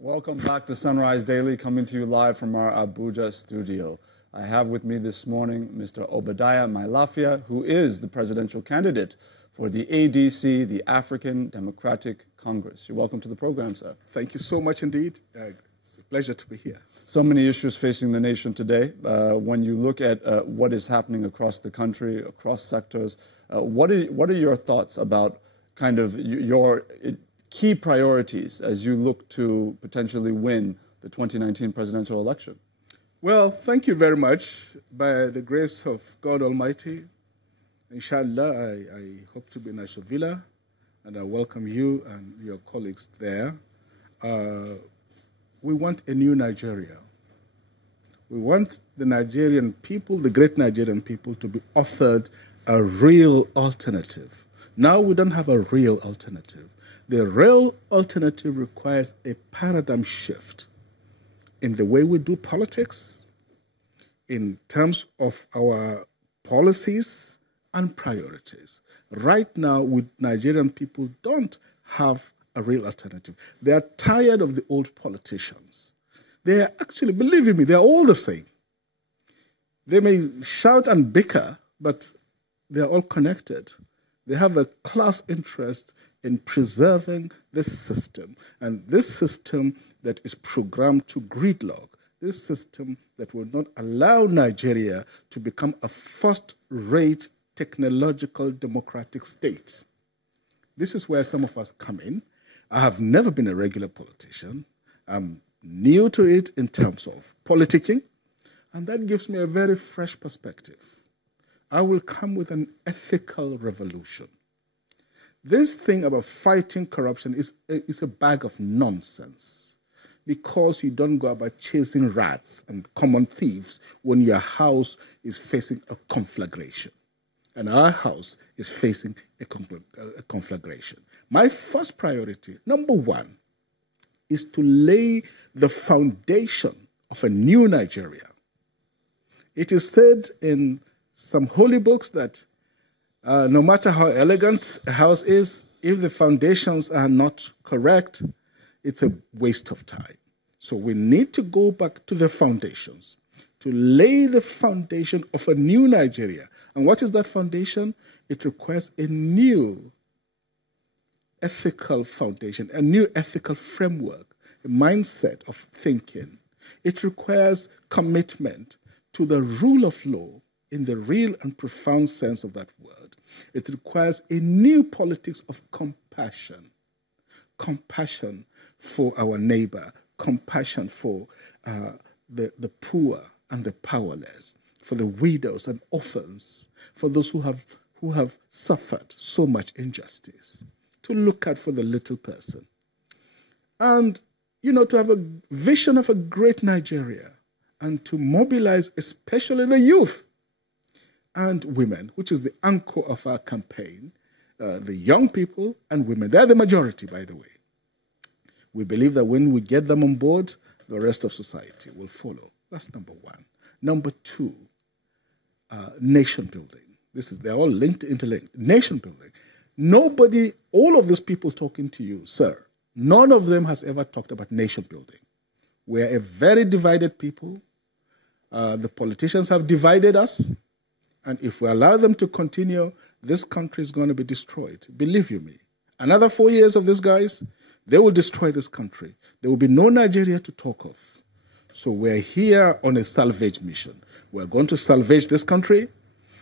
Welcome back to Sunrise Daily, coming to you live from our Abuja studio. I have with me this morning Mr. Obadiah Mailafia, who is the presidential candidate for the ADC, the African Democratic Congress. You're welcome to the program, sir. Thank you so much indeed. It's a pleasure to be here. So many issues facing the nation today. When you look at what is happening across the country, across sectors, what are your thoughts about kind of your key priorities as you look to potentially win the 2019 presidential election? Well, thank you very much. By the grace of God Almighty, inshallah, I hope to be in Ashovila, and I welcome you and your colleagues there. We want a new Nigeria. We want the Nigerian people, the great Nigerian people, to be offered a real alternative. Now we don't have a real alternative. The real alternative requires a paradigm shift in the way we do politics, in terms of our policies and priorities. Right now, Nigerian people don't have a real alternative. They are tired of the old politicians. They are actually, believe me, they are all the same. They may shout and bicker, but they are all connected. They have a class interest in preserving this system, and this system that is programmed to gridlock, this system that will not allow Nigeria to become a first-rate technological democratic state. This is where some of us come in. I have never been a regular politician. I'm new to it in terms of politicking, and that gives me a very fresh perspective. I will come with an ethical revolution. This thing about fighting corruption is a bag of nonsense, because you don't go about chasing rats and common thieves when your house is facing a conflagration. And our house is facing a conflagration. My first priority, number one, is to lay the foundation of a new Nigeria. It is said in some holy books that no matter how elegant a house is, if the foundations are not correct, it's a waste of time. So we need to go back to the foundations, to lay the foundation of a new Nigeria. And what is that foundation? It requires a new ethical foundation, a new ethical framework, a mindset of thinking. It requires commitment to the rule of law in the real and profound sense of that word. It requires a new politics of compassion. Compassion for our neighbor, compassion for the poor and the powerless, for the widows and orphans, for those who have suffered so much injustice, to look out for the little person. And, to have a vision of a great Nigeria, and to mobilize especially the youth and women, which is the anchor of our campaign, the young people and women. They're the majority, by the way. We believe that when we get them on board, the rest of society will follow. That's number one. Number two, nation building. They're all interlinked. Nation building. Nobody, all of these people talking to you, sir, none of them has ever talked about nation building. We're a very divided people. The politicians have divided us. And if we allow them to continue, this country is going to be destroyed. Believe you me. Another 4 years of these guys, they will destroy this country. There will be no Nigeria to talk of. So we're here on a salvage mission. We're going to salvage this country.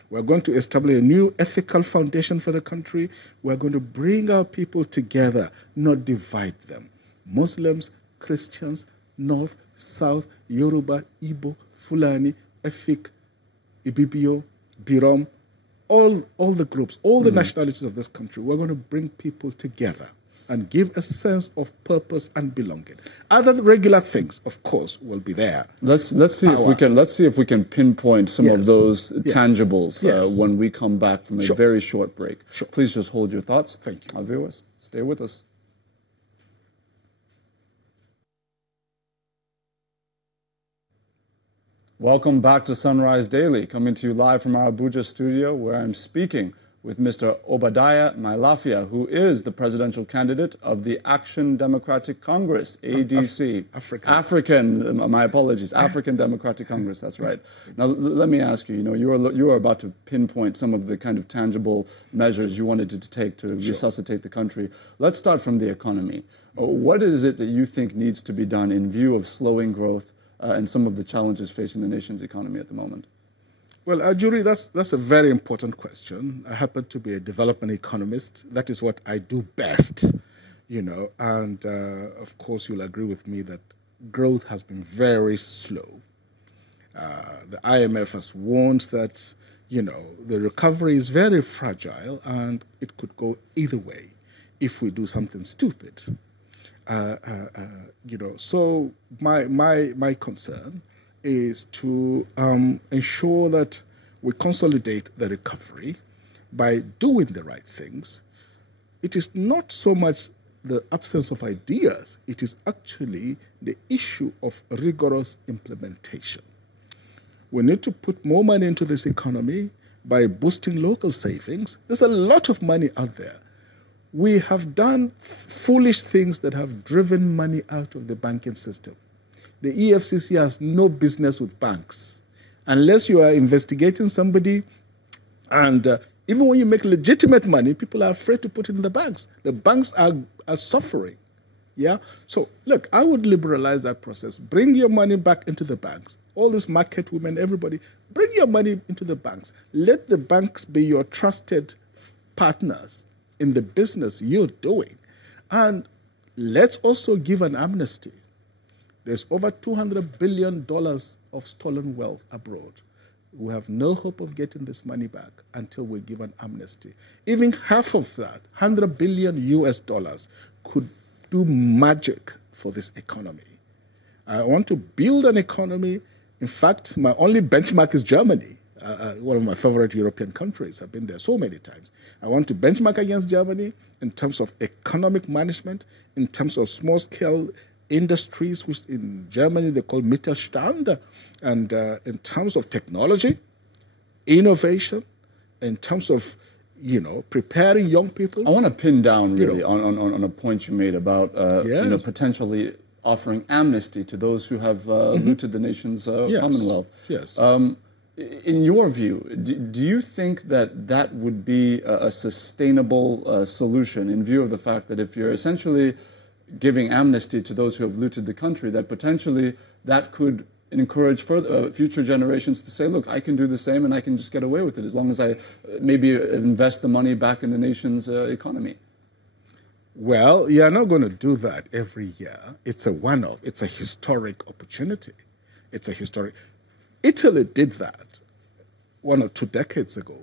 We're going to establish a new ethical foundation for the country. We're going to bring our people together, not divide them. Muslims, Christians, North, South, Yoruba, Igbo, Fulani, Efik, Ibibio, Birom, all the groups, all the nationalities of this country. We're going to bring people together and give a sense of purpose and belonging. Other regular things, of course, will be there. Let's see if we can pinpoint some of those tangibles when we come back from a very short break. Sure. Please just hold your thoughts. Thank you. Our viewers, stay with us. Welcome back to Sunrise Daily, coming to you live from our Abuja studio, where I'm speaking with Mr. Obadiah Mailafia, who is the presidential candidate of the Action Democratic Congress, ADC. African, my apologies, African Democratic Congress, that's right. Now, let me ask you, you are about to pinpoint some of the kind of tangible measures you wanted to take to resuscitate the country. Let's start from the economy. What is it that you think needs to be done in view of slowing growth and some of the challenges facing the nation's economy at the moment? Well, Ajuri, that's a very important question. I happen to be a development economist. That is what I do best, and of course you'll agree with me that growth has been very slow. The IMF has warned that, the recovery is very fragile and it could go either way if we do something stupid. So my concern is to ensure that we consolidate the recovery by doing the right things. It is not so much the absence of ideas, it is actually the issue of rigorous implementation. We need to put more money into this economy by boosting local savings. There's a lot of money out there. We have done foolish things that have driven money out of the banking system. The EFCC has no business with banks. Unless you are investigating somebody, and even when you make legitimate money, people are afraid to put it in the banks. The banks are suffering. Yeah? So, look, I would liberalize that process. Bring your money back into the banks. All these market women, everybody, bring your money into the banks. Let the banks be your trusted partners in the business you're doing. And let's also give an amnesty. There's over $200 billion of stolen wealth abroad. We have no hope of getting this money back until we give an amnesty. Even half of that, $100 billion US dollars, could do magic for this economy. I want to build an economy. In fact, my only benchmark is Germany, one of my favorite European countries. I've been there so many times. I want to benchmark against Germany in terms of economic management, in terms of small-scale industries, which in Germany they call Mittelstand, and in terms of technology, innovation, in terms of, preparing young people. I want to pin down really on a point you made about potentially offering amnesty to those who have looted the nation's commonwealth. Yes. In your view, do you think that would be a sustainable solution in view of the fact that if you're essentially giving amnesty to those who have looted the country, that potentially that could encourage further future generations to say, look, I can do the same and I can just get away with it as long as I maybe invest the money back in the nation's economy? Well, you're not going to do that every year. It's a one-off. It's a historic opportunity. It's a historic... Italy did that 1 or 2 decades ago,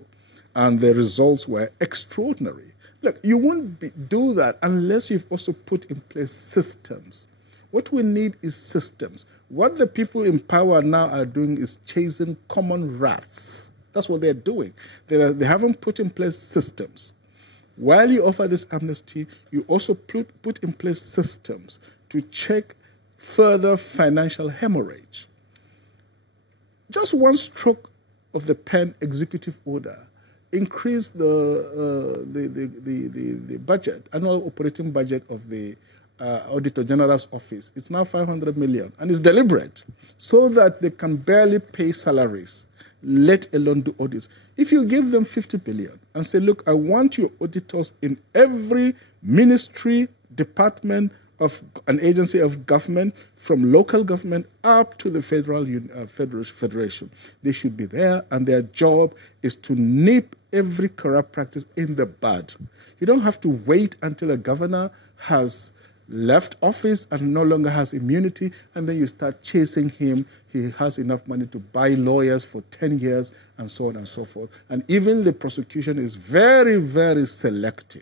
and the results were extraordinary. Look, you won't do that unless you've also put in place systems. What we need is systems. What the people in power now are doing is chasing common rats. That's what they're doing. They haven't put in place systems. While you offer this amnesty, you also put in place systems to check further financial hemorrhage. Just one stroke of the pen executive order increase the budget, annual operating budget of the Auditor General's office. It's now 500 million, and it's deliberate, so that they can barely pay salaries, let alone do audits. If you give them 50 billion and say, look, I want your auditors in every ministry, department of an agency of government, from local government up to the federation. They should be there, and their job is to nip every corrupt practice in the bud. You don't have to wait until a governor has left office and no longer has immunity, and then you start chasing him. He has enough money to buy lawyers for 10 years, and so on and so forth. And even the prosecution is very, very selective.